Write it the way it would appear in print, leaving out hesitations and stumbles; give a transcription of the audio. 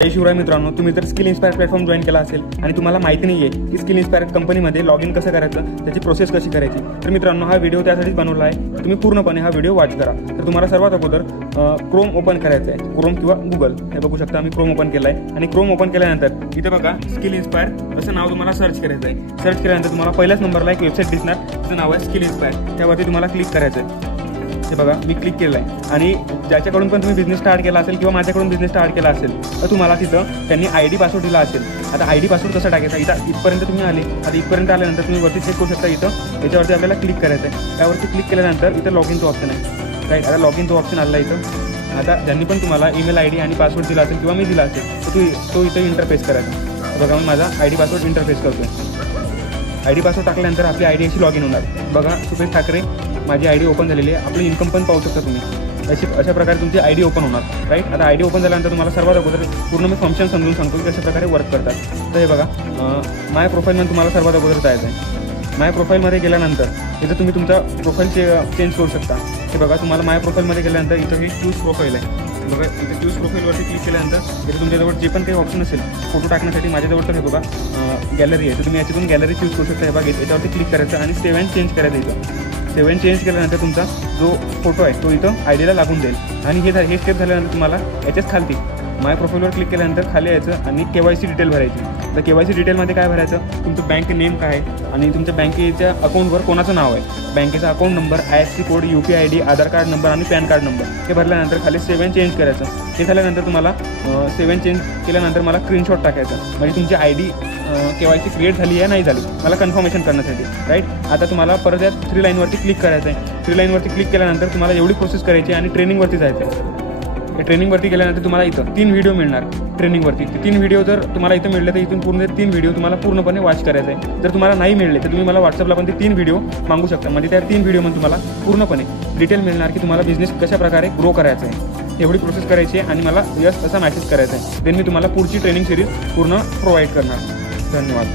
जय शिवराय मित्रांनो, तुम्ही जर स्किल इन्स्पायर प्लॅटफॉर्म जॉईन केला असेल आणि तुम्हाला माहिती नाही आहे की स्किल इन्स्पायर कंपनीमध्ये लॉग इन कसं करायचं, त्याची प्रोसेस कशी करायची, तर मित्रांनो हा व्हिडिओ त्यासाठीच बनवला आहे. तुम्ही पूर्णपणे हा व्हिडिओ वॉच करा. तर तुम्हाला सर्वात अगोदर क्रोम ओपन करायचं आहे. क्रोम किंवा गुगल हे बघू शकता. मी क्रोम ओपन केलं आहे आणि क्रोम ओपन केल्यानंतर इथे बघा स्किल इन्स्पायर असं नाव तुम्हाला सर्च करायचं आहे. सर्च केल्यानंतर तुम्हाला पहिल्याच नंबरला एक वेबसाईट दिसणार, त्याचं नाव आहे स्किल इन्स्पायर. त्यावरती तुम्हाला क्लिक करायचं आहे. हे बघा मी क्लिक केलं आहे आणि ज्याच्याकडून पण तुम्ही बिझनेस स्टार्ट केला असेल किंवा माझ्याकडून बिझनेस स्टार्ट केला असेल तर तुम्हाला तिथं त्यांनी ID पासवर्ड दिला असेल. आता ID पासवर्ड कसं टाकायचा, इथपर्यंत तुम्ही आले. आता इथपर्यंत आल्यानंतर तुम्ही वरती चेक करू शकता. इथं याच्यावरती आपल्याला क्लिक करायचं आहे. त्यावरती क्लिक केल्यानंतर इथं लॉग इनचं ऑप्शन आहे. राईट, आता लॉग इनचं ऑप्शन आला इथं. आता ज्यांनी पण तुम्हाला ईमेल ID आणि पासवर्ड दिला असेल किंवा मी दिला असेल तर तो इथं इंटरफेस करायचा. बघा मी माझा ID पासवर्ड इंटरफेस करतो. ID पासवर्ड टाकल्यानंतर आपली ID अशी लॉग इन होणार. बघा सुपेश ठाकरे माझी ID ओपन झालेली आहे. आपलं इन्कम पण पाहू शकता तुम्ही. अशा प्रकारे तुमची ID ओपन होणार. राईट, आता ID ओपन झाल्यानंतर तुम्हाला सर्वात अगोदर पूर्ण मी फंक्शन समजून सांगतो की कशा प्रकारे वर्क करतात. तर हे बघा माय प्रोफाईलमध्ये तुम्हाला सर्वात अगोदर जायचं आहे. माय प्रोफाईलमध्ये गेल्यानंतर इथं तुम्ही तुमचा प्रोफाईल चेंज करू शकता. हे बघा तुम्हाला माय प्रोफाईलमध्ये गेल्यानंतर इथं हे चूज प्रोफाईल आहे. बघा इथे चूज प्रोफाईलवरती क्लिक केल्यानंतर इथे तुमच्याजवळ जे पण काही ऑप्शन असेल फोटो टाकण्यासाठी माझ्याजवळ तर हे बघा गॅलरी आहे. तर तुम्ही याच्यातून गॅलरी चूज करू शकता. हे बघा याच्यावरती क्लिक करायचं आणि सेव्ह अँड चेंज करायचं. इथं सेव्ह अँड चेंज केल्यानंतर तुमचा जो फोटो आहे तो इथं IDला लागून जाईल. आणि हे स्टेप झाल्यानंतर तुम्हाला याच्याच खालती माय प्रोफाईलवर क्लिक केल्यानंतर खाली यायचं आणि KYC डिटेल भरायची. तर KYC डिटेलमध्ये काय भरायचं, तुमचं बँक नेम काय आहे आणि तुमच्या बँकेच्या अकाउंटवर कोणाचं नाव आहे, बँकेचा account number, IFSC code, UPI ID, आधार कार्ड नंबर आणि पॅन कार्ड नंबर हे भरल्यानंतर खाली सेव्ह अँड चेंज करायचं. हे झाल्यानंतर तुम्हाला सेव्ह अँड चेंज केल्यानंतर मला स्क्रीनशॉट टाकायचा. म्हणजे तुमची ID KYC क्रिएट झाली आहे नाही झाली मला कन्फर्मेशन करण्यासाठी. राईट, आता तुम्हाला परत या 3 लाईनवरती क्लिक करायचं आहे. 3 लाईनवरती क्लिक केल्यानंतर तुम्हाला एवढी प्रोसेस करायची आणि ट्रेनिंगवरती जायचं आहे. ट्रेनिंगवरती गेल्यानंतर तुम्हाला इथं 3 व्हिडिओ मिळणार. ट्रेनिंगवरती 3 व्हिडिओ जर तुम्हाला इथं मिळले तर इथून पूर्ण 3 व्हिडिओ तुम्हाला पूर्णपणे वॉच करायचं आहे. जर तुम्हाला नाही मिळले तर तुम्ही मला व्हॉट्सअपला पण ते 3 व्हिडिओ मागू शकता. म्हणजे त्या 3 व्हिडिओमध्ये तुम्हाला पूर्णपणे डिटेल मिळणार की तुम्हाला बिझनेस कशा प्रकारे ग्रो करायचा आहे. एवढी प्रोसेस करायची आहे आणि मला यस असा मॅसेज करायचा आहे. देन मी तुम्हाला पुढची ट्रेनिंग सिरीज पूर्ण प्रोव्हाइड करणार. धन्यवाद.